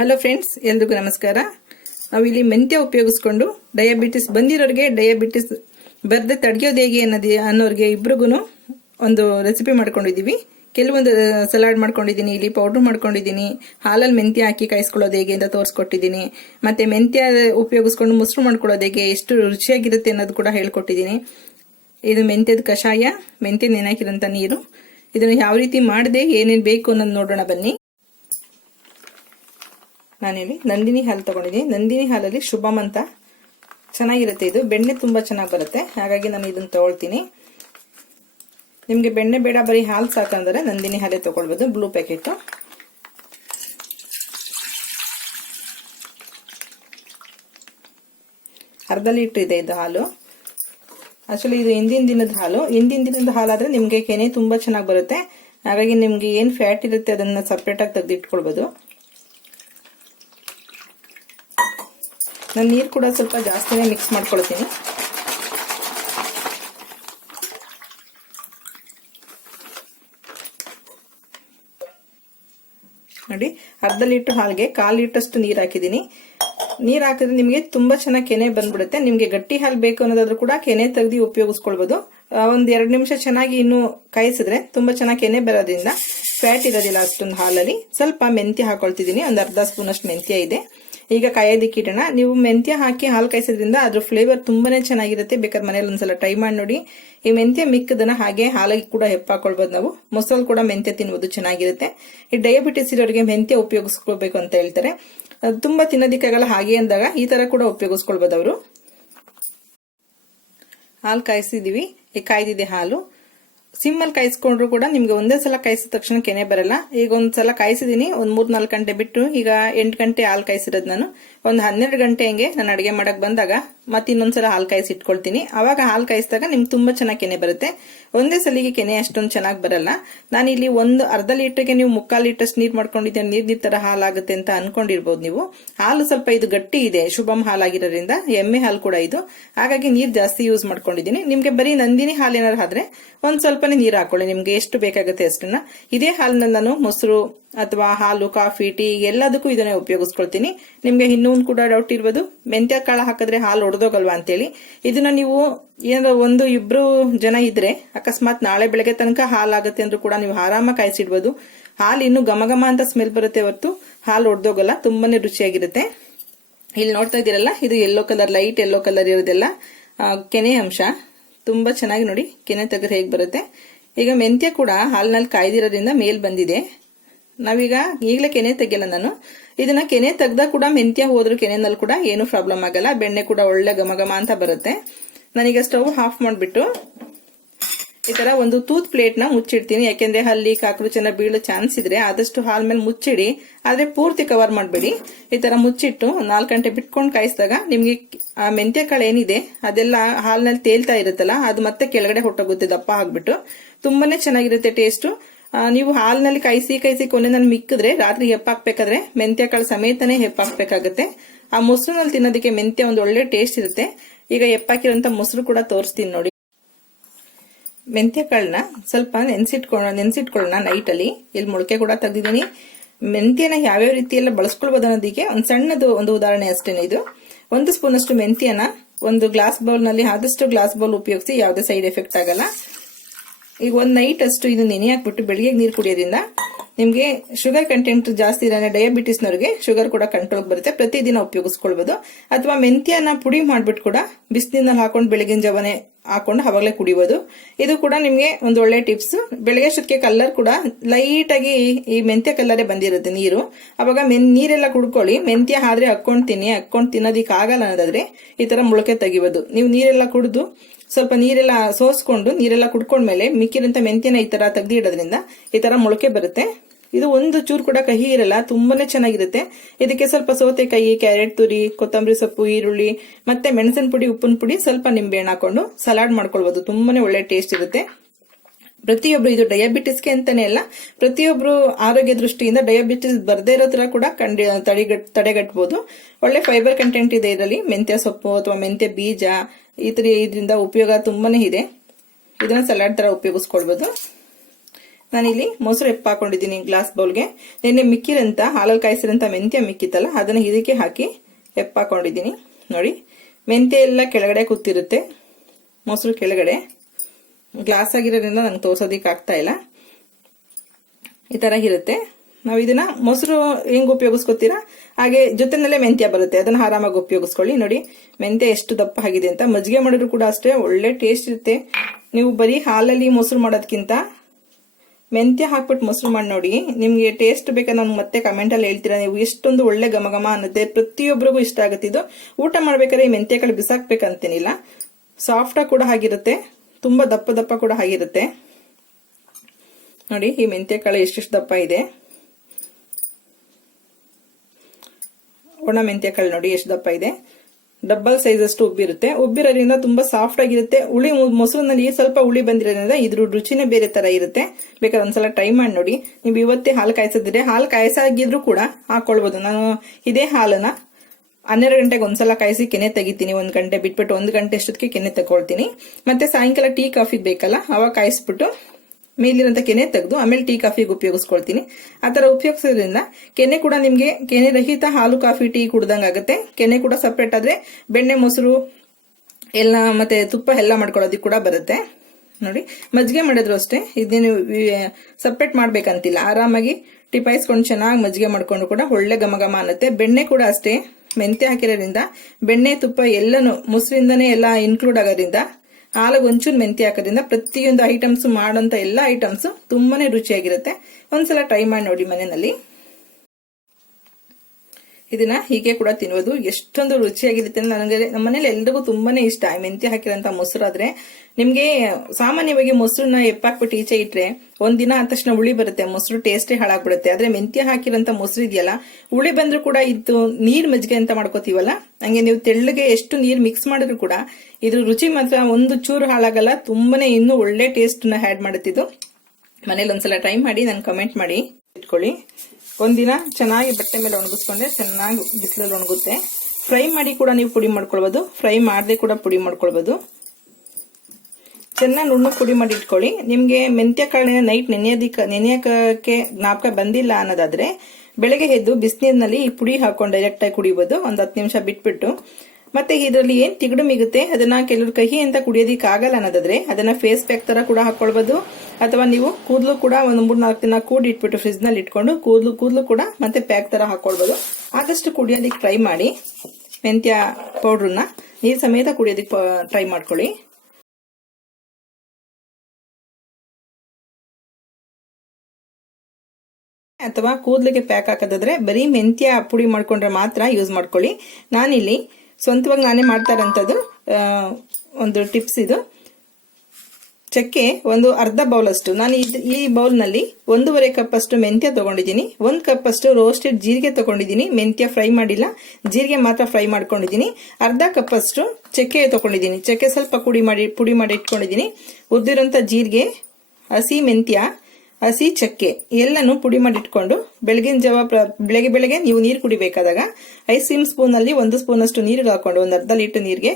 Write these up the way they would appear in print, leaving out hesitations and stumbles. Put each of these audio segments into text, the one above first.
Hello friends, ಎಲ್ರಿಗೂ ನಮಸ್ಕಾರ. ನಾವು ಇಲ್ಲಿ ಮೆಂತ್ಯ ಉಪಯೋಗಿಸ್ಕೊಂಡು ಡಯಾಬಿಟಿಸ್ ಬಂದಿರೋರಿಗೆ ಡಯಾಬಿಟಿಸ್ ಬರದೆ ತಡೆಯೋದು ಹೇಗೆ ಅನ್ನೋರಿಗೆ ಇಬ್ರಿಗೂ ಒಂದು ರೆಸಿಪಿ ಮಾಡ್ಕೊಂಡಿದ್ದೀವಿ. ಕೆಲವೊಂದು ಸಲಾಡ್ ಮಾಡ್ಕೊಂಡಿದ್ದೀನಿ, ಇಲ್ಲಿ ಪೌಡರ್ ಮಾಡ್ಕೊಂಡಿದ್ದೀನಿ, ಹಾಲಲ್ಲಿ ಮೆಂತ್ಯ ಹಾಕಿ ಕಾಯಿಸ್ಕೊಳ್ಳೋದು ಹೇಗೆ ಅಂತ ತೋರಿಸ್ಕೊಟ್ಟಿದ್ದೀನಿ. ಮತ್ತೆ ಮೆಂತ್ಯ ಉಪಯೋಗಿಸ್ಕೊಂಡು ಮೊಸರು ಮಾಡ್ಕೊಳ್ಳೋದು ಹೇಗೆ, ಎಷ್ಟು ರುಚಿಯಾಗಿರುತ್ತೆ ಅನ್ನೋದು ಕೂಡ ಹೇಳ್ಕೊಟ್ಟಿದ್ದೀನಿ. ಇದು ಮೆಂತ್ಯದ ಕಷಾಯ, ಮೆಂತ್ಯ ನೆನಾಕಿರೋಂಥ ನೀರು. ಇದನ್ನು ಯಾವ ರೀತಿ ಮಾಡಿದೆ, ಏನೇನು ಬೇಕು ಅನ್ನೋದು ನೋಡೋಣ ಬನ್ನಿ. ನಾನಿಲ್ಲಿ ನಂದಿನಿ ಹಾಲು ತಗೊಂಡಿದ್ದೀನಿ. ನಂದಿನಿ ಹಾಲಲ್ಲಿ ಶುಭಮ್ ಅಂತ ಚೆನ್ನಾಗಿರುತ್ತೆ. ಇದು ಬೆಣ್ಣೆ ತುಂಬಾ ಚೆನ್ನಾಗಿ ಬರುತ್ತೆ, ಹಾಗಾಗಿ ನಾನು ಇದನ್ನು ತಗೊಳ್ತೀನಿ. ನಿಮಗೆ ಬೆಣ್ಣೆ ಬೇಡ, ಬರೀ ಹಾಲು ಸಾಕಂದ್ರೆ ನಂದಿನಿ ಹಾಲೇ ತಗೊಳ್ಬೋದು. Blue packet. ಅರ್ಧ ಲೀಟರ್ ಇದೆ ಇದು ಹಾಲು. ಆಕ್ಚುಲಿ ಇದು ಹಿಂದಿನ ದಿನದ ಹಾಲು. ಹಿಂದಿನ ದಿನದ ಹಾಲಾದ್ರೆ ನಿಮ್ಗೆ ಕೆನೆ ತುಂಬಾ ಚೆನ್ನಾಗಿ ಬರುತ್ತೆ. ಹಾಗಾಗಿ ನಿಮ್ಗೆ ಏನ್ ಫ್ಯಾಟ್ ಇರುತ್ತೆ ಅದನ್ನ ಸಪ್ರೇಟ್ ಆಗಿ ತೆಗೆದಿಟ್ಕೊಳ್ಬಹುದು. ನಾನು ನೀರು ಕೂಡ ಸ್ವಲ್ಪ ಜಾಸ್ತಿನೇ ಮಿಕ್ಸ್ ಮಾಡ್ಕೊಳ್ತೀನಿ. ನೋಡಿ, ಅರ್ಧ ಲೀಟರ್ ಹಾಲಿಗೆ 1/4 ಲೀಟರ್ ನೀರು ಹಾಕಿದ್ದೀನಿ. ನೀರು ಹಾಕಿದ್ರೆ ನಿಮಗೆ ತುಂಬಾ ಚೆನ್ನಾಗಿ ಕೆನೆ ಬಂದ್ಬಿಡುತ್ತೆ. ನಿಮ್ಗೆ ಗಟ್ಟಿ ಹಾಲು ಬೇಕು ಅನ್ನೋದಾದ್ರೂ ಕೂಡ ಕೆನೆ ತೆಗೆದು ಉಪಯೋಗಿಸ್ಕೊಳ್ಬಹುದು. ಒಂದ್ 2 ನಿಮಿಷ ಚೆನ್ನಾಗಿ ಇನ್ನು ಕಾಯಿಸಿದ್ರೆ ತುಂಬಾ ಚೆನ್ನಾಗಿ ಕೆನೆ ಬರೋದ್ರಿಂದ ಫ್ಯಾಟ್ ಇರೋದಿಲ್ಲ ಅಷ್ಟೊಂದು ಹಾಲಲ್ಲಿ. ಸ್ವಲ್ಪ ಮೆಂತ್ಯ ಹಾಕೊಳ್ತಿದ್ದೀನಿ, ಒಂದು ಅರ್ಧ ಸ್ಪೂನ್ ಅಷ್ಟು ಮೆಂತ್ಯ ಇದೆ. ಈಗ ಕಾಯೋದಕ್ಕೆ ಇಡೋಣ. ನೀವು ಮೆಂತ್ಯ ಹಾಕಿ ಹಾಲು ಕಾಯಿಸೋದ್ರಿಂದ ಅದ್ರ ಫ್ಲೇವರ್ ತುಂಬಾನೇ ಚೆನ್ನಾಗಿರುತ್ತೆ. ಬೇಕಾದ್ರೆ ಮನೇಲಿ ಒಂದ್ಸಲ ಟ್ರೈ ಮಾಡಿ ನೋಡಿ. ಈ ಮೆಂತ್ಯ ಮಿಕ್ಕದನ್ನ ಹಾಗೆ ಹಾಲಿಗೆ ಕೂಡ ಹೆಪ್ಪಾಕೊಳ್ಬಹುದು. ನಾವು ಮೊಸರು ಕೂಡ ಮೆಂತ್ಯ ತಿನ್ಬೋದು, ಚೆನ್ನಾಗಿರುತ್ತೆ. ಈ ಡಯಾಬಿಟಿಸ್ ಇರೋರಿಗೆ ಮೆಂತ್ಯ ಉಪಯೋಗಿಸ್ಕೊಳ್ಬೇಕು ಅಂತ ಹೇಳ್ತಾರೆ. ತುಂಬಾ ತಿನ್ನೋದಿಕ್ಕಾಗಲ್ಲ ಹಾಗೆ ಅಂದಾಗ ಈ ತರ ಕೂಡ ಉಪಯೋಗಿಸ್ಕೊಳ್ಬಹುದು ಅವರು. ಹಾಲು ಕಾಯಿಸಿದೀವಿ, ಕಾಯ್ದಿದೆ ಹಾಲು. ಸಿಮ್ಮಲ್ಲಿ ಕಾಯಿಸ್ಕೊಂಡ್ರು ಕೂಡ ನಿಮ್ಗೆ ಒಂದೇ ಸಲ ಕಾಯಿಸಿದ ತಕ್ಷಣ ಕೆನೆ ಬರಲ್ಲ. ಈಗ ಒಂದ್ಸಲ ಕಾಯಿಸಿದೀನಿ, ಒಂದ್ 3-4 ಗಂಟೆ ಬಿಟ್ಟು. ಈಗ 8 ಗಂಟೆ ಹಾಲು ಕಾಯಿಸಿರೋದು ನಾನು. ಒಂದು 12 ಗಂಟೆ ಹಂಗೆ ನಾನು ಅಡಿಗೆ ಮಾಡಕ್ ಬಂದಾಗ ಮತ್ತೆ ಇನ್ನೊಂದ್ಸಲ ಹಾಲು ಕಾಯಿಸಿ ಇಟ್ಕೊಳ್ತೀನಿ. ಅವಾಗ ಹಾಲು ಕಾಯಿಸಿದಾಗ ನಿಮ್ಗೆ ತುಂಬಾ ಚೆನ್ನಾಗಿ ಕೆನೆ ಬರುತ್ತೆ. ಒಂದೇ ಸಲಿಗೆ ಕೆನೆ ಅಷ್ಟೊಂದು ಚೆನ್ನಾಗಿ ಬರಲ್ಲ. ನಾನು ಇಲ್ಲಿ ಒಂದು ಅರ್ಧ ಲೀಟರ್ಗೆ ನೀವು 3/4 ಲೀಟರ್ ನೀರ್ ಮಾಡ್ಕೊಂಡಿದ್ದೇನೆ. ನೀರ್ ತರ ಹಾಲಾಗುತ್ತೆ ಅಂತ ಅನ್ಕೊಂಡಿರ್ಬೋದು ನೀವು. ಹಾಲು ಸ್ವಲ್ಪ ಇದು ಗಟ್ಟಿ ಇದೆ, ಶುಭಮ್ ಹಾಲಾಗಿರೋದ್ರಿಂದ, ಎಮ್ಮೆ ಹಾಲು ಕೂಡ ಇದು. ಹಾಗಾಗಿ ನೀರ್ ಜಾಸ್ತಿ ಯೂಸ್ ಮಾಡ್ಕೊಂಡಿದ್ದೀನಿ. ನಿಮ್ಗೆ ಬರೀ ನಂದಿನಿ ಹಾಲು ಏನಾದ್ರು ಆದ್ರೆ ಒಂದ್ ಸ್ವಲ್ಪನೇ ನೀರು ಹಾಕೊಳ್ಳಿ, ನಿಮ್ಗೆ ಎಷ್ಟು ಬೇಕಾಗುತ್ತೆ ಅಷ್ಟನ್ನ. ಇದೇ ಹಾಲಿನಲ್ಲಿ ನಾನು ಮೊಸರು ಅಥವಾ ಹಾಲು, ಕಾಫಿ, ಟೀ ಎಲ್ಲದಕ್ಕೂ ಇದನ್ನೇ ಉಪಯೋಗಿಸ್ಕೊಳ್ತೀನಿ. ನಿಮ್ಗೆ ಇನ್ನೊಂದು ಕೂಡ ಡೌಟ್ ಇರ್ಬೋದು, ಮೆಂತ್ಯ ಕಾಳು ಹಾಕಿದ್ರೆ ಹಾಲು ಒಡೆದೋಗಲ್ವಾ ಅಂತೇಳಿ. ಇದನ್ನ ನೀವು ಏನಾದ್ರು 1-2 ಜನ ಇದ್ರೆ ಅಕಸ್ಮಾತ್ ನಾಳೆ ಬೆಳಗ್ಗೆ ತನಕ ಹಾಲಾಗುತ್ತೆ ಅಂದ್ರೂ ಕೂಡ ನೀವು ಆರಾಮಾಗಿ ಕಾಯಿಸಿಡ್ಬೋದು. ಹಾಲು ಇನ್ನು ಘಮ ಅಂತ ಸ್ಮೆಲ್ ಬರುತ್ತೆ ಹೊರತು ಹಾಲು ಒಡೆದೋಗಲ್ಲ, ತುಂಬಾನೇ ರುಚಿಯಾಗಿರುತ್ತೆ. ಇಲ್ಲಿ ನೋಡ್ತಾ ಇದ್ದೀರಲ್ಲ, ಇದು yellow colour, light yellow colour ಇರೋದೆಲ್ಲ ಕೆನೆ ಅಂಶ. ತುಂಬಾ ಚೆನ್ನಾಗಿ ನೋಡಿ ಕೆನೆ ತೆಗೆದ್ರೆ ಹೇಗೆ ಬರುತ್ತೆ. ಈಗ ಮೆಂತ್ಯ ಕೂಡ ಹಾಲಿನಲ್ಲಿ ಕಾಯ್ದಿರೋದ್ರಿಂದ ಮೇಲ್ ಬಂದಿದೆ. ನಾವೀಗ ಈಗಲೇ ಕೆನೆ ತೆಗಿಯಲ್ಲ ನಾನು. ಇದನ್ನ ಕೆನೆ ತೆಗ್ದ ಕೂಡ ಮೆಂತ್ಯ ಹೋದ್ರು ಕೆನೆನಲ್ಲಿ ಕೂಡ ಏನು ಪ್ರಾಬ್ಲಮ್ ಆಗಲ್ಲ. ಬೆಣ್ಣೆ ಕೂಡ ಒಳ್ಳೆ ಘಮ ಅಂತ ಬರುತ್ತೆ. ನಾನೀಗ ಸ್ಟವ್ ಆಫ್ ಮಾಡ್ಬಿಟ್ಟು ಈ ತರ ಒಂದು ತೂತ್ ಪ್ಲೇಟ್ ನ ಮುಚ್ಚಿಡ್ತೀನಿ. ಯಾಕೆಂದ್ರೆ ಹಲ್ಲಿ ಕಾಕ್ರೋಚ್ ಬೀಳೋ ಚಾನ್ಸ್ ಇದ್ರೆ ಆದಷ್ಟು ಹಾಲ್ ಮೇಲೆ ಮುಚ್ಚಿಡಿ, ಆದ್ರೆ ಪೂರ್ತಿ ಕವರ್ ಮಾಡ್ಬೇಡಿ. ಈ ತರ ಮುಚ್ಚಿಟ್ಟು 4 ಗಂಟೆ ಬಿಟ್ಕೊಂಡು ಕಾಯಿಸಿದಾಗ ನಿಮ್ಗೆ ಆ ಮೆಂತ್ಯ ಕಾಳು ಏನಿದೆ ಅದೆಲ್ಲ ಹಾಲ್ನಲ್ಲಿ ತೇಲ್ತಾ ಇರುತ್ತಲ್ಲ, ಅದು ಮತ್ತೆ ಕೆಳಗಡೆ ಹೊಟ್ಟೋಗುತ್ತೆ ದಪ್ಪ ಆಗ್ಬಿಟ್ಟು. ತುಂಬಾನೇ ಚೆನ್ನಾಗಿರುತ್ತೆ ಟೇಸ್ಟ್. ನೀವು ಹಾಲ್ನಲ್ಲಿ ಕಾಯಿಸಿ ಕೊನೆನಲ್ಲಿ ಮಿಕ್ಕಿದ್ರೆ ರಾತ್ರಿ ಹೆಪ್ಪಾಕ್ಬೇಕಾದ್ರೆ ಮೆಂತ್ಯ ಕಾಳು ಸಮೇತನೇ ಹೆಪ್ಪಾಕ್ಬೇಕಾಗತ್ತೆ. ಆ ಮೊಸರಿನಲ್ಲಿ ತಿನ್ನೋದಕ್ಕೆ ಮೆಂತ್ಯ ಒಂದು ಒಳ್ಳೆ ಟೇಸ್ಟ್ ಇರುತ್ತೆ. ಈಗ ಹೆಪ್ಪಾಕಿರೋಂತ ಮೊಸರು ಕೂಡ ತೋರಿಸ್ತೀನಿ ನೋಡಿ. ಮೆಂತ್ಯ ಕಾಳನ್ನ ಸ್ವಲ್ಪ ನೆನ್ಸಿಟ್ಕೊಳ್ಳೋಣ ನೈಟ್ ಅಲ್ಲಿ. ಇಲ್ಲಿ ಮೊಳಕೆ ಕೂಡ ತೆಗ್ದಿದ್ದೀನಿ. ಮೆಂತ್ಯನ ಯಾವ್ಯಾವ ರೀತಿಯೆಲ್ಲ ಬಳಸ್ಕೊಳ್ಬಹುದು ಅನ್ನೋದಕ್ಕೆ ಒಂದು ಸಣ್ಣದು ಒಂದು ಉದಾಹರಣೆ ಅಷ್ಟೇನೆ. ಇದು 1 ಸ್ಪೂನ್ ಅಷ್ಟು ಮೆಂತ್ಯನ ಒಂದು ಗ್ಲಾಸ್ ಬೌಲ್ ನಲ್ಲಿ, ಆದಷ್ಟು ಗ್ಲಾಸ್ ಬೌಲ್ ಉಪಯೋಗಿಸಿ, ಯಾವುದೇ ಸೈಡ್ ಎಫೆಕ್ಟ್ ಆಗಲ್ಲ. ಈಗ ಒಂದ್ ನೈಟ್ ಅಷ್ಟು ಇದು ನೆನೆ ಹಾಕ್ಬಿಟ್ಟು ಬೆಳಿಗ್ಗೆ ನೀರು ಕುಡಿಯೋದ್ರಿಂದ ನಿಮ್ಗೆ ಶುಗರ್ ಕಂಟೆಂಟ್ ಜಾಸ್ತಿ ಇರೋ ಡಯಾಬಿಟಿಸ್ನವ್ರಿಗೆ ಶುಗರ್ ಕೂಡ ಕಂಟ್ರೋಲ್ ಬರುತ್ತೆ. ಪ್ರತಿದಿನ ಉಪಯೋಗಿಸ್ಕೊಳ್ಬಹುದು. ಅಥವಾ ಮೆಂತ್ಯನ ಪುಡಿ ಮಾಡ್ಬಿಟ್ಟು ಕೂಡ ಬಿಸಿನೀರಲ್ಲಿ ಹಾಕೊಂಡು ಬೆಳಗಿನ ಜಾವನೆ ಹಾಕೊಂಡು ಅವಾಗಲೇ ಕುಡಿಯೋದು. ಇದು ಕೂಡ ನಿಮ್ಗೆ ಒಂದು ಒಳ್ಳೆ ಟಿಪ್ಸ್. ಬೆಳಗ್ಗೆ ಅಷ್ಟೊತ್ತಿಗೆ ಕಲರ್ ಕೂಡ ಲೈಟ್ ಆಗಿ ಈ ಮೆಂತ್ಯ ಕಲರೇ ಬಂದಿರುತ್ತೆ ನೀರು. ಅವಾಗ ನೀರೆಲ್ಲ ಕುಡ್ಕೊಳ್ಳಿ. ಮೆಂತ್ಯ ಆದ್ರೆ ಹಾಕೊಂಡು ತಿನ್ನೋದಿಕ್ ಆಗಲ್ಲ ಅನ್ನೋದಾದ್ರೆ ಈ ತರ ಮೊಳಕೆ ತೆಗಿಬೋದು. ನೀವು ನೀರೆಲ್ಲ ಕುಡಿದು ಸ್ವಲ್ಪ ನೀರೆಲ್ಲ ಸೋಸ್ಕೊಂಡು ನೀರೆಲ್ಲ ಕುಡ್ಕೊಂಡ್ಮೇಲೆ ಮಿಕ್ಕಿರಂತ ಮೆಂತ್ಯನ ಈ ತರ ತೆಗ್ದಿಡೋದ್ರಿಂದ ಈ ತರ ಮೊಳಕೆ ಬರುತ್ತೆ. ಇದು ಒಂದು ಚೂರು ಕೂಡ ಕಹಿ ಇರಲ್ಲ, ತುಂಬಾನೇ ಚೆನ್ನಾಗಿರುತ್ತೆ. ಇದಕ್ಕೆ ಸ್ವಲ್ಪ ಸೌತೆಕಾಯಿ, ಕ್ಯಾರೆಟ್ ತುರಿ, ಕೊತ್ತಂಬರಿ ಸೊಪ್ಪು, ಈರುಳ್ಳಿ, ಮತ್ತೆ ಮೆಣಸಿನ ಪುಡಿ, ಉಪ್ಪಿನ ಪುಡಿ, ಸ್ವಲ್ಪ ನಿಂಬೆಹಣ್ಣು ಹಾಕೊಂಡು ಸಲಾಡ್ ಮಾಡ್ಕೊಳ್ಬಹುದು. ತುಂಬಾನೇ ಒಳ್ಳೆ ಟೇಸ್ಟ್ ಇರುತ್ತೆ. ಪ್ರತಿಯೊಬ್ರು, ಇದು ಡಯಾಬಿಟಿಸ್ಗೆ ಅಂತಾನೆ ಅಲ್ಲ, ಪ್ರತಿಯೊಬ್ರು ಆರೋಗ್ಯ ದೃಷ್ಟಿಯಿಂದ ಡಯಾಬಿಟಿಸ್ ಬರ್ದೇ ಇರೋ ತರ ಕೂಡ ತಡೆಗಟ್ಟಬಹುದು. ಒಳ್ಳೆ ಫೈಬರ್ ಕಂಟೆಂಟ್ ಇದೆ ಇದರಲ್ಲಿ. ಮೆಂತ್ಯ ಸೊಪ್ಪು ಅಥವಾ ಮೆಂತ್ಯ ಬೀಜ ಇದರಿಂದ ಉಪಯೋಗ ತುಂಬಾನೇ ಇದೆ. ಇದನ್ನ ಸಲಾಡ್ ತರ ಉಪಯೋಗಿಸ್ಕೊಳ್ಬಹುದು. ನಾನಿಲ್ಲಿ ಮೊಸರು ಎಪ್ಪ ಹಾಕೊಂಡಿದ್ದೀನಿ ಗ್ಲಾಸ್ ಬೌಲ್ಗೆ. ನಿನ್ನೆ ಮಿಕ್ಕಿರಂತ ಹಾಲಲ್ಲಿ ಕಾಯಿಸಿರಂತ ಮೆಂತ್ಯ ಮಿಕ್ಕಿತ್ತಲ್ಲ ಅದನ್ನ ಇದಕ್ಕೆ ಹಾಕಿ ಎಪ್ಪ ಹಾಕೊಂಡಿದ್ದೀನಿ. ನೋಡಿ, ಮೆಂತ್ಯ ಎಲ್ಲ ಕೆಳಗಡೆ ಕೂತಿರುತ್ತೆ, ಮೊಸರು ಕೆಳಗಡೆ. ಗ್ಲಾಸ್ ಆಗಿರೋದ್ರಿಂದ ನಂಗೆ ತೋರ್ಸೋದಿಕ್ಕೆ ಆಗ್ತಾ ಇಲ್ಲ. ಈ ತರ ಇರುತ್ತೆ. ನಾವು ಇದನ್ನ ಮೊಸರು ಹೆಂಗ್ ಉಪಯೋಗಿಸ್ಕೊತೀರಾ ಹಾಗೆ ಜೊತೆನಲ್ಲೇ ಮೆಂತ್ಯ ಬರುತ್ತೆ, ಅದನ್ನ ಆರಾಮಾಗಿ ಉಪಯೋಗಿಸ್ಕೊಳ್ಳಿ. ನೋಡಿ ಮೆಂತ್ಯ ಎಷ್ಟು ದಪ್ಪ ಆಗಿದೆ ಅಂತ. ಮಜ್ಜಿಗೆ ಮಾಡಿದ್ರು ಕೂಡ ಅಷ್ಟೇ ಒಳ್ಳೆ ಟೇಸ್ಟ್ ಇರುತ್ತೆ. ನೀವು ಬರೀ ಹಾಲಲ್ಲಿ ಮೊಸರು ಮಾಡೋದಕ್ಕಿಂತ ಮೆಂತ್ಯ ಹಾಕ್ಬಿಟ್ಟು ಮೊಸರು ಮಾಡಿ ನೋಡಿ, ನಿಮ್ಗೆ ಟೇಸ್ಟ್ ಬೇಕಾ ನಾನು ಮತ್ತೆ ಕಮೆಂಟ್ ಅಲ್ಲಿ ಹೇಳ್ತೀರಾ. ನೀವು ಎಷ್ಟೊಂದು ಒಳ್ಳೆ ಘಮ ಘಮ ಅನ್ನತ್ತೆ, ಪ್ರತಿಯೊಬ್ಬರಿಗೂ ಇಷ್ಟ ಆಗುತ್ತೆ ಇದು. ಊಟ ಮಾಡ್ಬೇಕಾದ್ರೆ ಈ ಮೆಂತ್ಯ ಕಾಳು ಬಿಸಾಕ್ಬೇಕಂತೇನಿಲ್ಲ, ಸಾಫ್ಟ್ ಕೂಡ ಆಗಿರುತ್ತೆ, ತುಂಬಾ ದಪ್ಪ ದಪ್ಪ ಕೂಡ ಆಗಿರುತ್ತೆ. ನೋಡಿ ಈ ಮೆಂತ್ಯ ಕಾಳು ಎಷ್ಟೆಷ್ಟು ದಪ್ಪ ಇದೆ. ಒಣ ಮೆಂತ್ಯ ಕಾಳು ನೋಡಿ ಎಷ್ಟು ದಪ್ಪ ಇದೆ. ಡಬಲ್ ಸೈಜ್ ಅಷ್ಟು ಉಬ್ಬಿರುತ್ತೆ. ಉಬ್ಬಿರೋದ್ರಿಂದ ತುಂಬಾ ಸಾಫ್ಟ್ ಆಗಿರುತ್ತೆ. ಹುಳಿ ಮೊಸರಿನಲ್ಲಿ ಸ್ವಲ್ಪ ಹುಳಿ ಬಂದಿರೋದ್ರಿಂದ ಇದ್ರ ರುಚಿನೇ ಬೇರೆ ತರ ಇರುತ್ತೆ. ಬೇಕಾದ್ರೆ ಒಂದ್ಸಲ ಟ್ರೈ ಮಾಡಿ ನೋಡಿ. ನೀವು ಇವತ್ತೇ ಹಾಲು ಕಾಯಿಸಿದ್ರೆ, ಹಾಲು ಕಾಯಿಸಾಗಿದ್ರು ಕೂಡ ಹಾಕೊಳ್ಬಹುದು. ನಾನು ಇದೇ ಹಾಲನ್ನ 12 ಗಂಟೆಗೆ ಒಂದ್ಸಲ ಕಾಯಿಸಿ ಕೆನೆ ತೆಗಿತೀನಿ. 1 ಗಂಟೆ ಬಿಟ್ಬಿಟ್ಟು 1 ಗಂಟೆ ಅಷ್ಟೊತ್ತಿಗೆ ಕೆನೆ ತಗೊಳ್ತೀನಿ. ಮತ್ತೆ ಸಾಯಂಕಾಲ ಟೀ ಕಾಫಿ ಬೇಕಲ್ಲ ಅವಾಗ ಕಾಯಿಸ್ಬಿಟ್ಟು ಮೇಲಿರಂತ ಕೆನೆ ತೆಗೆದು ಆಮೇಲೆ ಟೀ ಕಾಫಿಗೆ ಉಪಯೋಗಿಸ್ಕೊಳ್ತೀನಿ. ಆತರ ಉಪಯೋಗಿಸೋದ್ರಿಂದ ಕೆನೆ ಕೂಡ ನಿಮ್ಗೆ ಕೆನೆ ರಹಿತ ಹಾಲು ಕಾಫಿ ಟೀ ಕುಡ್ದಂಗ ಆಗುತ್ತೆ. ಕೆನೆ ಕೂಡ ಸಪ್ರೇಟ್ ಆದ್ರೆ ಬೆಣ್ಣೆ ಮೊಸರು ಎಲ್ಲ ಮತ್ತೆ ತುಪ್ಪ ಎಲ್ಲ ಮಾಡ್ಕೊಳ್ಳೋದಕ್ಕೆ ಕೂಡ ಬರುತ್ತೆ. ನೋಡಿ ಮಜ್ಜಿಗೆ ಮಾಡಿದ್ರು ಅಷ್ಟೇ, ಇದನ್ನು ಸಪ್ರೇಟ್ ಮಾಡ್ಬೇಕಂತಿಲ್ಲ. ಆರಾಮಾಗಿ ಟಿಪಾಯಿಸ್ಕೊಂಡು ಚೆನ್ನಾಗಿ ಮಜ್ಜಿಗೆ ಮಾಡ್ಕೊಂಡು ಕೂಡ ಒಳ್ಳೆ ಘಮ ಘಮ ಅನ್ನತ್ತೆ. ಬೆಣ್ಣೆ ಕೂಡ ಅಷ್ಟೇ, ಮೆಂತ್ಯ ಹಾಕಿರೋದ್ರಿಂದ ಬೆಣ್ಣೆ ತುಪ್ಪ ಎಲ್ಲನೂ ಮೊಸರಿಂದನೇ ಎಲ್ಲ ಇನ್ಕ್ಲೂಡ್ ಆಗೋದ್ರಿಂದ, ಹಾಲಿಗೆ ಒಂಚೂರು ಮೆಂತ್ಯ ಹಾಕೋದ್ರಿಂದ ಪ್ರತಿಯೊಂದು ಐಟಮ್ಸ್ ಮಾಡೋಂತ ಎಲ್ಲ ಐಟಮ್ಸ್ ತುಂಬಾನೇ ರುಚಿಯಾಗಿರುತ್ತೆ. ಒಂದ್ಸಲ ಟ್ರೈ ಮಾಡಿ ನೋಡಿ ಮನೆಯಲ್ಲಿ. ಇದನ್ನ ಹೀಗೆ ಕೂಡ ತಿನ್ಬೋದು, ಎಷ್ಟೊಂದು ರುಚಿಯಾಗಿರುತ್ತೆ. ನನಗೆ ನಮ್ಮ ಮನೇಲಿ ಎಲ್ರಿಗೂ ತುಂಬಾನೇ ಇಷ್ಟ ಮೆಂತ್ಯ ಹಾಕಿರೋಂತ ಮೊಸರು. ಆದ್ರೆ ನಿಮ್ಗೆ ಸಾಮಾನ್ಯವಾಗಿ ಮೊಸರನ್ನ ಎಪ್ಪಾಕ್ಬಿಟ್ಟು ಈಚೆ ಇಟ್ರೆ ಒಂದಿನ ಆದ ತಕ್ಷಣ ಹುಳಿ ಬರುತ್ತೆ, ಮೊಸರು ಟೇಸ್ಟೇ ಹಾಳಾಗ್ಬಿಡುತ್ತೆ. ಆದ್ರೆ ಮೆಂತ್ಯ ಹಾಕಿರೋಂತ ಮೊಸರು ಇದೆಯಲ್ಲ, ಹುಳಿ ಬಂದ್ರೂ ಕೂಡ ಇದು ನೀರ್ ಮಜ್ಜಿಗೆ ಅಂತ ಮಾಡ್ಕೋತೀವಲ್ಲ, ಹಂಗೆ ನೀವು ತೆಳ್ಳಗೆ ಎಷ್ಟು ನೀರ್ ಮಿಕ್ಸ್ ಮಾಡಿದ್ರು ಕೂಡ ಇದ್ರ ರುಚಿ ಮಾತ್ರ ಒಂದು ಚೂರು ಹಾಳಾಗಲ್ಲ. ತುಂಬಾನೇ ಇನ್ನೂ ಒಳ್ಳೆ ಟೇಸ್ಟ್ ನ ಆಡ್ ಮಾಡುತ್ತಿದ್ದು. ಮನೇಲಿ ಒಂದ್ಸಲ ಟ್ರೈ ಮಾಡಿ ನನ್ ಕಮೆಂಟ್ ಮಾಡಿ ಇಟ್ಕೊಳ್ಳಿ. ಒಂದಿನ ಚೆನ್ನಾಗಿ ಬಟ್ಟೆ ಮೇಲೆ ಒಣಗಿಸ್ಕೊಂಡ್ರೆ ಚೆನ್ನಾಗಿ ಬಿಸಿಲಲ್ಲಿ ಒಣಗುತ್ತೆ. ಫ್ರೈ ಮಾಡಿ ಕೂಡ ನೀವು ಪುಡಿ ಮಾಡ್ಕೊಳ್ಬಹುದು, ಫ್ರೈ ಮಾಡದೆ ಕೂಡ ಪುಡಿ ಮಾಡ್ಕೊಳ್ಬಹುದು. ಚೆನ್ನಾಗಿ ನುಣ್ಣಗೆ ಪುಡಿ ಮಾಡಿ ಇಟ್ಕೊಳ್ಳಿ. ನಿಮ್ಗೆ ಮೆಂತ್ಯ ಕಾಳಿನ ನೈಟ್ ನೆನೆಯಕ್ಕೆ ಜ್ಞಾಪಕ ಬಂದಿಲ್ಲ ಅನ್ನೋದಾದ್ರೆ ಬೆಳಗ್ಗೆ ಎದ್ದು ಬಿಸಿನೀರಿನಲ್ಲಿ ಈ ಪುಡಿ ಹಾಕೊಂಡು ಡೈರೆಕ್ಟ್ ಆಗಿ ಕುಡಿಬಹುದು, ಒಂದ್ 10 ನಿಮಿಷ ಬಿಟ್ಬಿಟ್ಟು. ಮತ್ತೆ ಇದರಲ್ಲಿ ಏನ್ ತಿಗಡು ಮಿಗುತ್ತೆ ಅದನ್ನ ಕೆಲವರು ಕಹಿ ಅಂತ ಕುಡಿಯೋದಿಕ್ ಆಗಲ್ಲ ಅನ್ನೋದಾದ್ರೆ ಅದನ್ನ ಫೇಸ್ ಪ್ಯಾಕ್ ತರ ಕೂಡ ಹಾಕೊಳ್ಬಹುದು. ಅಥವಾ ನೀವು ಕೂದಲು ಕೂಡ 1-3-4 ದಿನ ಕೂಡಿ ಇಟ್ಬಿಟ್ಟು ಫ್ರಿಜ್ ನಲ್ಲಿ ಇಟ್ಕೊಂಡು ಕೂದಲು ಕೂಡ ಮತ್ತೆ ಪ್ಯಾಕ್ ತರ ಹಾಕೊಳ್ಬಹುದು. ಆದಷ್ಟು ಕುಡಿಯೋದಿಕ್ ಟ್ರೈ ಮಾಡಿ. ಮೆಂತ್ಯ ಪೌಡ್ರನ್ನ ನೀರ್ ಸಮೇತ ಕುಡಿಯೋದಿಕ್ ಟ್ರೈ ಮಾಡ್ಕೊಳ್ಳಿ. ಅಥವಾ ಕೂದಲಿಗೆ ಪ್ಯಾಕ್ ಹಾಕೋದಾದ್ರೆ ಬರೀ ಮೆಂತ್ಯ ಪುಡಿ ಮಾಡ್ಕೊಂಡ್ರೆ ಮಾತ್ರ ಯೂಸ್ ಮಾಡ್ಕೊಳ್ಳಿ. ನಾನಿಲ್ಲಿ ಸ್ವಂತವಾಗಿ ನಾನೇ ಮಾಡ್ತಾ ಇರೋಂಥದ್ದು ಒಂದು ಟಿಪ್ಸ್ ಇದು. ಚಕ್ಕೆ ಒಂದು ಅರ್ಧ ಬೌಲ್ ಅಷ್ಟು, ನಾನು ಈ ಬೌಲ್ ನಲ್ಲಿ 1.5 ಕಪ್ ಅಷ್ಟು ಮೆಂತ್ಯ ತಗೊಂಡಿದ್ದೀನಿ. 1 ಕಪ್ ಅಷ್ಟು ರೋಸ್ಟೆಡ್ ಜೀರಿಗೆ ತಗೊಂಡಿದ್ದೀನಿ. ಮೆಂತ್ಯ ಫ್ರೈ ಮಾಡಿಲ್ಲ, ಜೀರಿಗೆ ಮಾತ್ರ ಫ್ರೈ ಮಾಡ್ಕೊಂಡಿದ್ದೀನಿ. ಅರ್ಧ ಕಪ್ ಅಷ್ಟು ಚಕ್ಕೆ ತಗೊಂಡಿದ್ದೀನಿ. ಚಕ್ಕೆ ಸ್ವಲ್ಪ ಪುಡಿ ಮಾಡಿ ಇಟ್ಕೊಂಡಿದ್ದೀನಿ. ಉದ್ದಿರೋಂಥ ಜೀರಿಗೆ, ಹಸಿ ಮೆಂತ್ಯ, ಹಸಿ ಚಕ್ಕೆ ಎಲ್ಲನೂ ಪುಡಿ ಮಾಡಿ ಇಟ್ಕೊಂಡು ಬೆಳಗಿನ ಜಾವ ಬೆಳಗ್ಗೆ ನೀವು ನೀರು ಕುಡಿಬೇಕಾದಾಗ ಐಸ್ ಕ್ರೀಮ್ ಸ್ಪೂನ್ ಅಲ್ಲಿ 1 ಸ್ಪೂನ್ ಅಷ್ಟು ನೀರಿಗೆ ಹಾಕೊಂಡು 1 ಅರ್ಧ ಲೀಟರ್ ನೀರಿಗೆ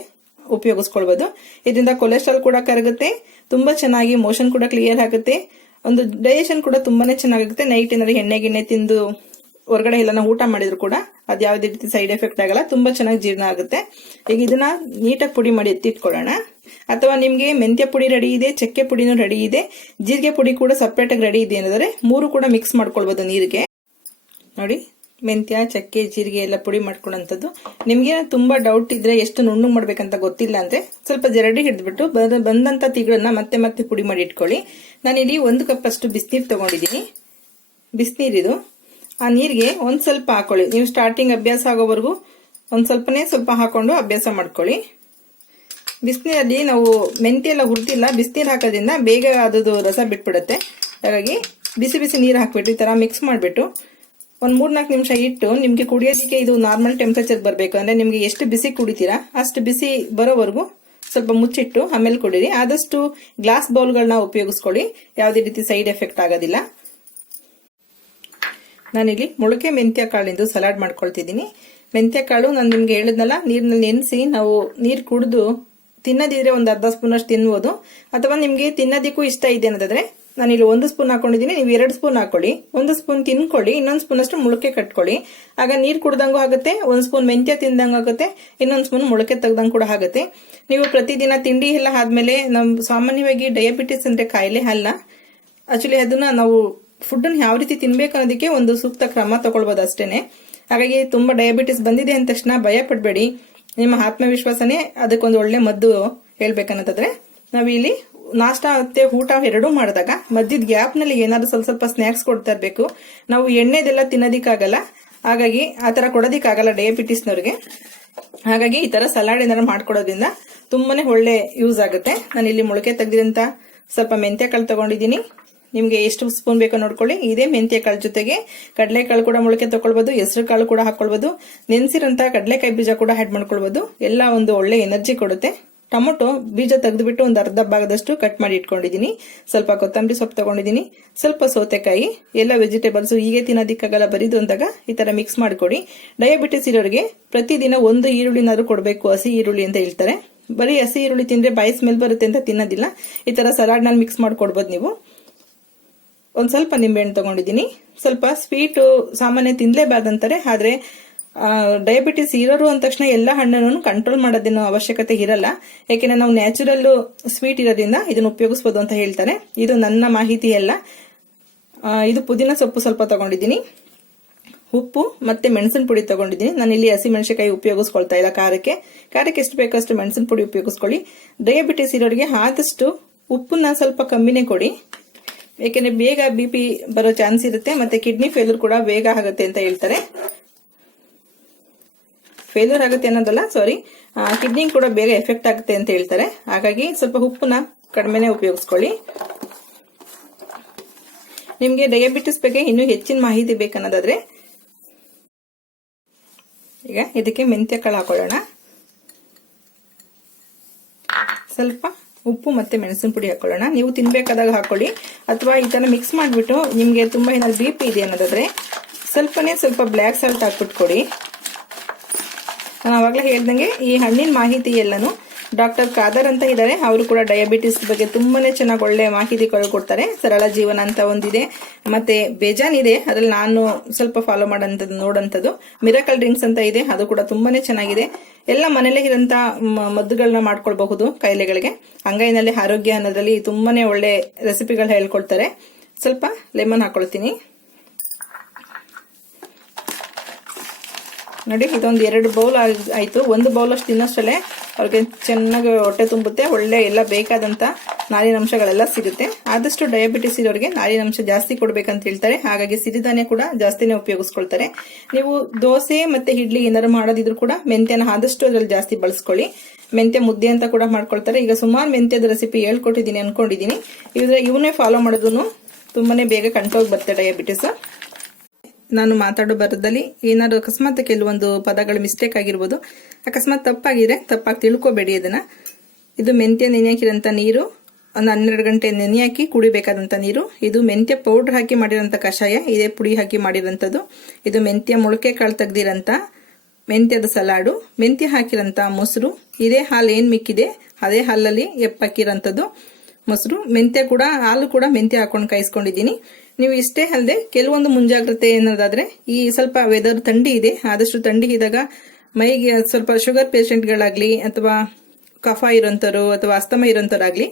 ಉಪಯೋಗಿಸ್ಕೊಳ್ಬಹುದು. ಇದರಿಂದ ಕೊಲೆಸ್ಟ್ರಾಲ್ ಕೂಡ ಕರಗುತ್ತೆ, ತುಂಬಾ ಚೆನ್ನಾಗಿ ಮೋಷನ್ ಕೂಡ ಕ್ಲಿಯರ್ ಆಗುತ್ತೆ, ಒಂದು ಡೈಜೆಷನ್ ಕೂಡ ತುಂಬಾನೇ ಚೆನ್ನಾಗುತ್ತೆ. ನೈಟ್ ಏನಾದ್ರು ಎಣ್ಣೆ ತಿಂದು ಹೊರಗಡೆ ಎಲ್ಲ ಊಟ ಮಾಡಿದ್ರು ಕೂಡ ಅದು ಯಾವುದೇ ರೀತಿ ಸೈಡ್ ಎಫೆಕ್ಟ್ ಆಗಲ್ಲ, ತುಂಬಾ ಚೆನ್ನಾಗಿ ಜೀರ್ಣ ಆಗುತ್ತೆ. ಈಗ ಇದನ್ನ ನೀಟಾಗಿ ಪುಡಿ ಮಾಡಿ ಎತ್ತಿಟ್ಕೊಳ್ಳೋಣ. ಅಥವಾ ನಿಮ್ಗೆ ಮೆಂತ್ಯ ಪುಡಿ ರೆಡಿ ಇದೆ, ಚಕ್ಕೆ ಪುಡಿನೂ ರೆಡಿ ಇದೆ, ಜೀರಿಗೆ ಪುಡಿ ಕೂಡ ಸಪ್ರೇಟ್ ಆಗಿ ರೆಡಿ ಇದೆ ಅನ್ನೋದ್ರೆ 3 ಕೂಡ ಮಿಕ್ಸ್ ಮಾಡ್ಕೊಳ್ಬಹುದು ನೀರಿಗೆ. ನೋಡಿ ಮೆಂತ್ಯ, ಚಕ್ಕೆ, ಜೀರಿಗೆ ಎಲ್ಲ ಪುಡಿ ಮಾಡ್ಕೊಳ್ಳೋಂಥದ್ದು. ನಿಮ್ಗೆ ತುಂಬಾ ಡೌಟ್ ಇದ್ರೆ ಎಷ್ಟು ನುಣ್ಣಗೆ ಮಾಡ್ಬೇಕಂತ ಗೊತ್ತಿಲ್ಲ ಅಂದ್ರೆ ಸ್ವಲ್ಪ ಜರಡಿ ಹಿಡಿದ್ಬಿಟ್ಟು ಬಂದಂತ ತಿಗಳನ್ನ ಮತ್ತೆ ಪುಡಿ ಮಾಡಿ ಇಟ್ಕೊಳ್ಳಿ. ನಾನಿಲ್ಲಿ 1 ಕಪ್ ಅಷ್ಟು ಬಿಸಿನೀರು ತಗೊಂಡಿದ್ದೀನಿ. ಬಿಸಿನೀರಿದು ಆ ನೀರಿಗೆ ಒಂದ್ ಸ್ವಲ್ಪ ಹಾಕೊಳ್ಳಿ. ನೀವು ಸ್ಟಾರ್ಟಿಂಗ್ ಅಭ್ಯಾಸ ಆಗೋವರೆಗೂ ಸ್ವಲ್ಪ ಹಾಕೊಂಡು ಅಭ್ಯಾಸ ಮಾಡ್ಕೊಳ್ಳಿ. ಬಿಸಿನೀರಲ್ಲಿ ನಾವು ಮೆಂತ್ಯ ಎಲ್ಲ ಹುರಿದಿಲ್ಲ, ಬಿಸಿನೀರು ಹಾಕೋದ್ರಿಂದ ಬೇಗ ಅದು ರಸ ಬಿಟ್ಬಿಡುತ್ತೆ. ಹಾಗಾಗಿ ಬಿಸಿ ನೀರು ಹಾಕ್ಬಿಟ್ಟು ಈ ತರ ಮಿಕ್ಸ್ ಮಾಡಿಬಿಟ್ಟು 3-4 ನಿಮಿಷ ಇಟ್ಟು ನಿಮ್ಗೆ ಕುಡಿಯೋದಕ್ಕೆ ಇದು ನಾರ್ಮಲ್ ಟೆಂಪರೇಚರ್ ಬರಬೇಕು. ಅಂದ್ರೆ ನಿಮ್ಗೆ ಎಷ್ಟು ಬಿಸಿ ಕುಡಿತೀರಾ ಅಷ್ಟು ಬಿಸಿ ಬರೋವರೆಗೂ ಸ್ವಲ್ಪ ಮುಚ್ಚಿಟ್ಟು ಆಮೇಲೆ ಕುಡೀರಿ. ಆದಷ್ಟು ಗ್ಲಾಸ್ ಬೌಲ್ಗಳನ್ನ ಉಪಯೋಗಿಸ್ಕೊಳ್ಳಿ, ಯಾವುದೇ ರೀತಿ ಸೈಡ್ ಎಫೆಕ್ಟ್ ಆಗೋದಿಲ್ಲ. ನಾನಿಲ್ಲಿ ಮೊಳಕೆ ಮೆಂತ್ಯ ಕಾಳಿಂದು ಸಲಾಡ್ ಮಾಡ್ಕೊಳ್ತಿದ್ದೀನಿ. ಮೆಂತ್ಯ ಕಾಳು ನಾನು ನಿಮ್ಗೆ ಹೇಳಿದ್ನಲ್ಲ, ನೀರಿನಲ್ಲಿ ನೆನೆಸಿ ನಾವು ನೀರು ಕುಡಿದು ತಿನ್ನೋದಿದ್ರೆ 1 ಅರ್ಧ ಸ್ಪೂನ್ ಅಷ್ಟು ತಿನ್ಬೋದು. ಅಥವಾ ನಿಮ್ಗೆ ತಿನ್ನೋದಕ್ಕೂ ಇಷ್ಟ ಇದೆ ಅನ್ನೋದಾದ್ರೆ ನಾನಿಲ್ಲಿ 1 ಸ್ಪೂನ್ ಹಾಕೊಂಡಿದ್ದೀನಿ, ನೀವು 2 ಸ್ಪೂನ್ ಹಾಕೊಳ್ಳಿ. 1 ಸ್ಪೂನ್ ತಿನ್ಕೊಳ್ಳಿ, ಇನ್ನೊಂದು ಸ್ಪೂನ್ ಅಷ್ಟು ಮೊಳಕೆ ಕಟ್ಕೊಳ್ಳಿ. ಆಗ ನೀರು ಕುಡ್ದಂಗೂ ಆಗುತ್ತೆ, 1 ಸ್ಪೂನ್ ಮೆಂತ್ಯ ತಿಂದಂಗೂ ಆಗುತ್ತೆ, ಇನ್ನೊಂದು ಸ್ಪೂನ್ ಮೊಳಕೆ ತೆಗ್ದಂಗೂ ಕೂಡ ಆಗುತ್ತೆ. ನೀವು ಪ್ರತಿದಿನ ತಿಂಡಿ ಎಲ್ಲ ಆದ್ಮೇಲೆ ನಮ್ ಸಾಮಾನ್ಯವಾಗಿ ಡಯಾಬಿಟಿಸ್ ಅಂದ್ರೆ ಕಾಯಿಲೆ ಅಲ್ಲ, ಆಕ್ಚುಲಿ ಅದನ್ನ ನಾವು ಫುಡ್ ಅನ್ನು ಯಾವ ರೀತಿ ತಿನ್ಬೇಕು ಅನ್ನೋದಕ್ಕೆ ಒಂದು ಸೂಕ್ತ ಕ್ರಮ ತಗೊಳ್ಬಹುದು ಅಷ್ಟೇನೆ. ಹಾಗಾಗಿ ತುಂಬಾ ಡಯಾಬಿಟಿಸ್ ಬಂದಿದೆ ಅಂದ ತಕ್ಷಣ ಭಯ ಪಡ್ಬೇಡಿ, ನಿಮ್ಮ ಆತ್ಮವಿಶ್ವಾಸನೇ ಅದಕ್ಕೊಂದು ಒಳ್ಳೆ ಮದ್ದು ಹೇಳ್ಬೇಕನ್ನೋದಾದ್ರೆ. ನಾವಿಲ್ಲಿ ನಾಷ್ಟಾ ಮತ್ತೆ ಊಟ ಎರಡೂ ಮಾಡಿದಾಗ ಮಧ್ಯದ ಗ್ಯಾಪ್ ನಲ್ಲಿ ಏನಾದ್ರು ಸ್ವಲ್ಪ ಸ್ನಾಕ್ಸ್ ಕೊಡ್ತಾ ಇರ್ಬೇಕು. ನಾವು ಎಣ್ಣೆದೆಲ್ಲ ತಿನ್ನೋದಿಕ್ಕಾಗಲ್ಲ, ಹಾಗಾಗಿ ಆತರ ಕೊಡೋದಿಕ್ಕಾಗಲ್ಲ ಡಯಾಬಿಟಿಸ್ನವ್ರಿಗೆ. ಹಾಗಾಗಿ ಈ ತರ ಸಲಾಡ್ ಏನಾದ್ರು ಮಾಡ್ಕೊಡೋದ್ರಿಂದ ತುಂಬಾನೇ ಒಳ್ಳೆ ಯೂಸ್ ಆಗುತ್ತೆ. ನಾನು ಇಲ್ಲಿ ಮೊಳಕೆ ತೆಗೆದಿರಂತ ಸ್ವಲ್ಪ ಮೆಂತ್ಯ ಕಾಳು ತಗೊಂಡಿದ್ದೀನಿ. ನಿಮ್ಗೆ ಎಷ್ಟು ಸ್ಪೂನ್ ಬೇಕೋ ನೋಡ್ಕೊಳ್ಳಿ. ಇದೇ ಮೆಂತ್ಯ ಕಾಳು ಜೊತೆಗೆ ಕಡಲೆಕಾಳು ಕೂಡ ಮೊಳಕೆ ತಗೊಳ್ಬಹುದು, ಹೆಸರು ಕಾಳು ಕೂಡ ಹಾಕೊಳ್ಬಹುದು, ನೆನೆಸಿರಂತ ಕಡಲೆಕಾಯಿ ಬೀಜ ಕೂಡ ಆಡ್ ಮಾಡ್ಕೊಳ್ಬಹುದು. ಎಲ್ಲ ಒಂದು ಒಳ್ಳೆ ಎನರ್ಜಿ ಕೊಡುತ್ತೆ. ಟೊಮೊಟೊ ಬೀಜ ತೆಗೆದುಬಿಟ್ಟು ಒಂದು ಅರ್ಧ ಭಾಗದಷ್ಟು ಕಟ್ ಮಾಡಿ ಇಟ್ಕೊಂಡಿದ್ದೀನಿ. ಸ್ವಲ್ಪ ಕೊತ್ತಂಬರಿ ಸೊಪ್ಪು ತಗೊಂಡಿದ್ದೀನಿ, ಸ್ವಲ್ಪ ಸೌತೆಕಾಯಿ, ಎಲ್ಲ ವೆಜಿಟೇಬಲ್ಸ್ ಹೀಗೆ ತಿನ್ನೋದಿಕ್ಕಾಗಲ್ಲ ಬರೀದು ಅಂದಾಗ ಈ ತರ ಮಿಕ್ಸ್ ಮಾಡ್ಕೊಡಿ. ಡಯಾಬಿಟಿಸ್ ಇರೋರಿಗೆ ಪ್ರತಿದಿನ 1 ಈರುಳ್ಳಿನಾದ್ರೂ ಕೊಡಬೇಕು, ಹಸಿ ಈರುಳ್ಳಿ ಅಂತ ಹೇಳ್ತಾರೆ. ಬರೀ ಹಸಿ ಈರುಳ್ಳಿ ತಿಂದ್ರೆ ಬಾಯಿ ಸ್ಮೆಲ್ ಬರುತ್ತೆ ಅಂತ ತಿನ್ನೋದಿಲ್ಲ. ಈ ತರ ಸಲಾಡ್ ನಲ್ಲಿ ಮಿಕ್ಸ್ ಮಾಡ್ಕೊಡ್ಬೋದು ನೀವು. ಒಂದ್ ಸ್ವಲ್ಪ ನಿಂಬೆಹಣ್ಣು ತಗೊಂಡಿದ್ದೀನಿ. ಸ್ವಲ್ಪ ಸ್ವೀಟ್ ಸಾಮಾನ್ಯ ತಿನ್ಲೇಬಾರ್ದಂತಾರೆ, ಆದ್ರೆ ಡಯಾಬಿಟಿಸ್ ಇರೋರು ಅಂದ ತಕ್ಷಣ ಎಲ್ಲ ಹಣ್ಣನ್ನು ಕಂಟ್ರೋಲ್ ಮಾಡೋದೇನೋ ಅವಶ್ಯಕತೆ ಇರಲ್ಲ. ಯಾಕೆಂದ್ರೆ ನಾವು ನ್ಯಾಚುರಲ್ ಸ್ವೀಟ್ ಇರೋದ್ರಿಂದ ಇದನ್ನ ಉಪಯೋಗಿಸಬಹುದು ಅಂತ ಹೇಳ್ತಾರೆ. ಇದು ನನ್ನ ಮಾಹಿತಿ ಅಲ್ಲ. ಇದು ಪುದೀನ ಸೊಪ್ಪು ಸ್ವಲ್ಪ ತಗೊಂಡಿದ್ದೀನಿ, ಉಪ್ಪು ಮತ್ತೆ ಮೆಣಸಿನ ಪುಡಿ ತಗೊಂಡಿದ್ದೀನಿ. ನಾನು ಇಲ್ಲಿ ಹಸಿ ಮೆಣಸಿನಕಾಯಿ ಉಪಯೋಗಿಸ್ಕೊಳ್ತಾ ಇಲ್ಲ. ಖಾರಕ್ಕೆ ಎಷ್ಟು ಬೇಕಷ್ಟು ಮೆಣಸಿನ ಪುಡಿ ಉಪಯೋಗಿಸ್ಕೊಳ್ಳಿ. ಡಯಾಬಿಟಿಸ್ ಇರೋರಿಗೆ ಆದಷ್ಟು ಉಪ್ಪನ್ನ ಸ್ವಲ್ಪ ಕಮ್ಮಿನೇ ಕೊಡಿ, ಯಾಕೆಂದ್ರೆ ಬೇಗ BP ಬರೋ ಚಾನ್ಸ್ ಇರುತ್ತೆ, ಮತ್ತೆ ಕಿಡ್ನಿ ಫೇಲ್ಯೂರ್ ಕೂಡ ಬೇಗ ಆಗುತ್ತೆ ಅಂತ ಹೇಳ್ತಾರೆ. ಫೇಲ್ಯೂರ್ ಆಗುತ್ತೆ ಅನ್ನೋದಲ್ಲ, ಸಾರಿ, ಕಿಡ್ನಿ ಕೂಡ ಬೇಗ ಎಫೆಕ್ಟ್ ಆಗುತ್ತೆ ಅಂತ ಹೇಳ್ತಾರೆ. ಹಾಗಾಗಿ ಸ್ವಲ್ಪ ಉಪ್ಪನ್ನ ಕಡಿಮೆನೆ ಉಪಯೋಗಿಸ್ಕೊಳ್ಳಿ. ನಿಮ್ಗೆ ಡಯಾಬಿಟಿಸ್ ಬಗ್ಗೆ ಇನ್ನೂ ಹೆಚ್ಚಿನ ಮಾಹಿತಿ ಬೇಕನ್ನೋದಾದ್ರೆ ಈಗ ಇದಕ್ಕೆ ಮೆಂತ್ಯ ಕಾಳು ಹಾಕೊಳ್ಳೋಣ. ಸ್ವಲ್ಪ ಉಪ್ಪು ಮತ್ತೆ ಮೆಣಸಿನ ಪುಡಿ ಹಾಕೊಳ್ಳೋಣ. ನೀವು ತಿನ್ಬೇಕಾದಾಗ ಹಾಕೊಳ್ಳಿ, ಅಥವಾ ಈ ತರ ಮಿಕ್ಸ್ ಮಾಡಿಬಿಟ್ಟು ನಿಮ್ಗೆ ತುಂಬಾ ಏನಾದ್ರು BP ಇದೆ ಅನ್ನೋದಾದ್ರೆ ಸ್ವಲ್ಪ ಬ್ಲ್ಯಾಕ್ ಸಾಲ್ಟ್ ಹಾಕ್ಬಿಟ್ಟು ಕೊಡಿ. ನಾನು ಅವಾಗಲೇ ಹೇಳ್ದಂಗೆ ಈ ಹಣ್ಣಿನ ಮಾಹಿತಿ ಎಲ್ಲಾನು ಡಾಕ್ಟರ್ ಖಾದರ್ ಅಂತ ಇದ್ದಾರೆ, ಅವರು ಕೂಡ ಡಯಾಬಿಟಿಸ್ ಬಗ್ಗೆ ತುಂಬಾನೇ ಚೆನ್ನಾಗಿ ಒಳ್ಳೆ ಮಾಹಿತಿಗಳು ಕೊಡ್ತಾರೆ. ಸರಳ ಜೀವನ ಅಂತ ಒಂದಿದೆ, ಮತ್ತೆ ಬೇಜಾನ್ ಇದೆ, ಅದ್ರಲ್ಲಿ ನಾನು ಸ್ವಲ್ಪ ಫಾಲೋ ಮಾಡೋಂಥದ್ದು ನೋಡೋಂಥದ್ದು. ಮಿರಾಕಲ್ ಡ್ರಿಂಕ್ಸ್ ಅಂತ ಇದೆ, ಅದು ಕೂಡ ತುಂಬಾನೇ ಚೆನ್ನಾಗಿದೆ. ಎಲ್ಲ ಮನೇಲೇ ಇರೋಂಥ ಮದ್ದುಗಳನ್ನ ಮಾಡ್ಕೊಳ್ಬಹುದು ಕಾಯಿಲೆಗಳಿಗೆ. ಅಂಗೈನಲ್ಲಿ ಆರೋಗ್ಯ ಅನ್ನೋದ್ರಲ್ಲಿ ತುಂಬಾನೇ ಒಳ್ಳೆ ರೆಸಿಪಿಗಳು ಹೇಳ್ಕೊಡ್ತಾರೆ. ಸ್ವಲ್ಪ ಲೆಮನ್ ಹಾಕೊಳ್ತೀನಿ ನೋಡಿ. ಇದೊಂದು 2 ಬೌಲ್ ಆಯ್ತು. 1 ಬೌಲ್ ಅಷ್ಟು ತಿನ್ನೋಷ್ಟಲ್ಲೇ ಅವ್ರಿಗೆ ಚೆನ್ನಾಗಿ ಹೊಟ್ಟೆ ತುಂಬುತ್ತೆ. ಒಳ್ಳೆ ಎಲ್ಲ ಬೇಕಾದಂತ ನಾರಿನಂಶಗಳೆಲ್ಲ ಸಿಗುತ್ತೆ. ಆದಷ್ಟು ಡಯಾಬಿಟಿಸ್ ಇರೋರಿಗೆ ನಾರಿನಂಶ ಜಾಸ್ತಿ ಕೊಡ್ಬೇಕಂತ ಹೇಳ್ತಾರೆ. ಹಾಗಾಗಿ ಸಿರಿಧಾನ್ಯ ಕೂಡ ಜಾಸ್ತಿನೇ ಉಪಯೋಗಿಸ್ಕೊಳ್ತಾರೆ. ನೀವು ದೋಸೆ ಮತ್ತೆ ಇಡ್ಲಿ ಏನಾದ್ರು ಮಾಡೋದಿದ್ರು ಕೂಡ ಮೆಂತ್ಯನ ಆದಷ್ಟು ಅದ್ರಲ್ಲಿ ಜಾಸ್ತಿ ಬಳಸ್ಕೊಳ್ಳಿ. ಮೆಂತ್ಯ ಮುದ್ದೆ ಅಂತ ಕೂಡ ಮಾಡ್ಕೊಳ್ತಾರೆ. ಈಗ ಸುಮಾರು ಮೆಂತ್ಯದ ರೆಸಿಪಿ ಹೇಳ್ಕೊಟ್ಟಿದ್ದೀನಿ ಅನ್ಕೊಂಡಿದ್ದೀನಿ. ಇವನ್ನೇ ಫಾಲೋ ಮಾಡೋದು ತುಂಬಾನೇ ಬೇಗ ಕಂಟ್ರೋಲ್ ಬರುತ್ತೆ ಡಯಾಬಿಟಿಸ್. ನಾನು ಮಾತಾಡೋ ಬರದಲ್ಲಿ ಏನಾದ್ರು ಅಕಸ್ಮಾತ್ ಕೆಲವೊಂದು ಪದಗಳು ಮಿಸ್ಟೇಕ್ ಆಗಿರ್ಬೋದು. ಅಕಸ್ಮಾತ್ ತಪ್ಪಾಗಿ ತಿಳ್ಕೊಬೇಡಿ ಅದನ್ನ. ಇದು ಮೆಂತ್ಯ ನೆನೆಯಾಕಿರೋಂಥ ನೀರು, ಒಂದು 12 ಗಂಟೆ ನೆನೆಯಾಕಿ ಕುಡಿಬೇಕಾದಂತ ನೀರು. ಇದು ಮೆಂತ್ಯ ಪೌಡರ್ ಹಾಕಿ ಮಾಡಿರೋಂಥ ಕಷಾಯ, ಇದೇ ಪುಡಿ ಹಾಕಿ ಮಾಡಿರೋಂಥದ್ದು. ಇದು ಮೆಂತ್ಯ ಮೊಳಕೆ ಕಾಳು ತೆಗ್ದಿರೋಂಥ ಮೆಂತ್ಯದ ಸಲಾಡು, ಮೆಂತ್ಯ ಹಾಕಿರೋಂಥ ಮೊಸರು, ಇದೇ ಹಾಲು ಏನ್ ಮಿಕ್ಕಿದೆ ಅದೇ ಹಾಲಲ್ಲಿ ಎಪ್ಪಾಕಿರೋಂಥದ್ದು ಮೊಸರು. ಮೆಂತ್ಯ ಕೂಡ ಹಾಲು ಕೂಡ ಮೆಂತ್ಯ ಹಾಕೊಂಡು ಕಾಯಿಸ್ಕೊಂಡಿದ್ದೀನಿ. ನೀವು ಇಷ್ಟೇ ಅಲ್ಲದೆ ಕೆಲವೊಂದು ಮುಂಜಾಗ್ರತೆ ಏನದಾದ್ರೆ, ಈ ಸ್ವಲ್ಪ ವೆದರ್ ಥಂಡಿ ಇದೆ, ಆದಷ್ಟು ಥಂಡಿ ಇದ್ದಾಗ ಮೈಗೆ ಸ್ವಲ್ಪ ಶುಗರ್ ಪೇಷಂಟ್ಗಳಾಗ್ಲಿ ಅಥವಾ ಕಫ ಇರೋಂಥವ್ರು ಅಥವಾ ಅಸ್ತಮ ಇರೋಂಥವ್ರಾಗ್ಲಿ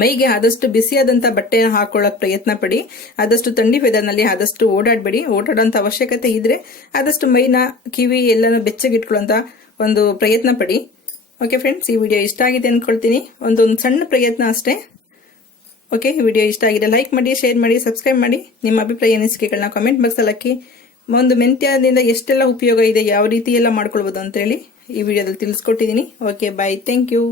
ಮೈಗೆ ಆದಷ್ಟು ಬಿಸಿಯಾದಂತ ಬಟ್ಟೆ ಹಾಕೊಳ್ಳಕ್ ಪ್ರಯತ್ನ ಪಡಿ. ಆದಷ್ಟು ಥಂಡಿ ವೆದರ್ನಲ್ಲಿ ಆದಷ್ಟು ಓಡಾಡಬೇಡಿ. ಓಡಾಡೋಂತ ಅವಶ್ಯಕತೆ ಇದ್ರೆ ಆದಷ್ಟು ಮೈನ ಕಿವಿ ಎಲ್ಲಾನು ಬೆಚ್ಚಗಿಟ್ಕೊಳ್ಳೋಂತ ಒಂದು ಪ್ರಯತ್ನ ಪಡಿ. ಓಕೆ ಫ್ರೆಂಡ್ಸ್, ಈ ವಿಡಿಯೋ ಇಷ್ಟ ಆಗಿದೆ ಅನ್ಕೊಳ್ತೀನಿ. ಒಂದೊಂದು ಸಣ್ಣ ಪ್ರಯತ್ನ ಅಷ್ಟೇ. ಓಕೆ, ಈ ವಿಡಿಯೋ ಇಷ್ಟ ಆಗಿದೆ ಲೈಕ್ ಮಾಡಿ, ಶೇರ್ ಮಾಡಿ, ಸಬ್ಸ್ಕ್ರೈಬ್ ಮಾಡಿ. ನಿಮ್ಮ ಅಭಿಪ್ರಾಯ ಅನಿಸಿಕೆಗಳನ್ನ ಕಾಮೆಂಟ್ ಬಾಕ್ಸ್ ಅಲ್ಲಿ ಹಾಕಿ. ಒಂದು ಮೆಂತ್ಯದಿಂದ ಎಷ್ಟೆಲ್ಲ ಉಪಯೋಗ ಇದೆ, ಯಾವ ರೀತಿ ಎಲ್ಲ ಮಾಡ್ಕೊಳ್ಬಹುದು ಅಂತ ಹೇಳಿ ಈ ವಿಡಿಯೋದಲ್ಲಿ ತಿಳಿಸ್ಕೊಟ್ಟಿದ್ದೀನಿ. Okay, bye, thank you.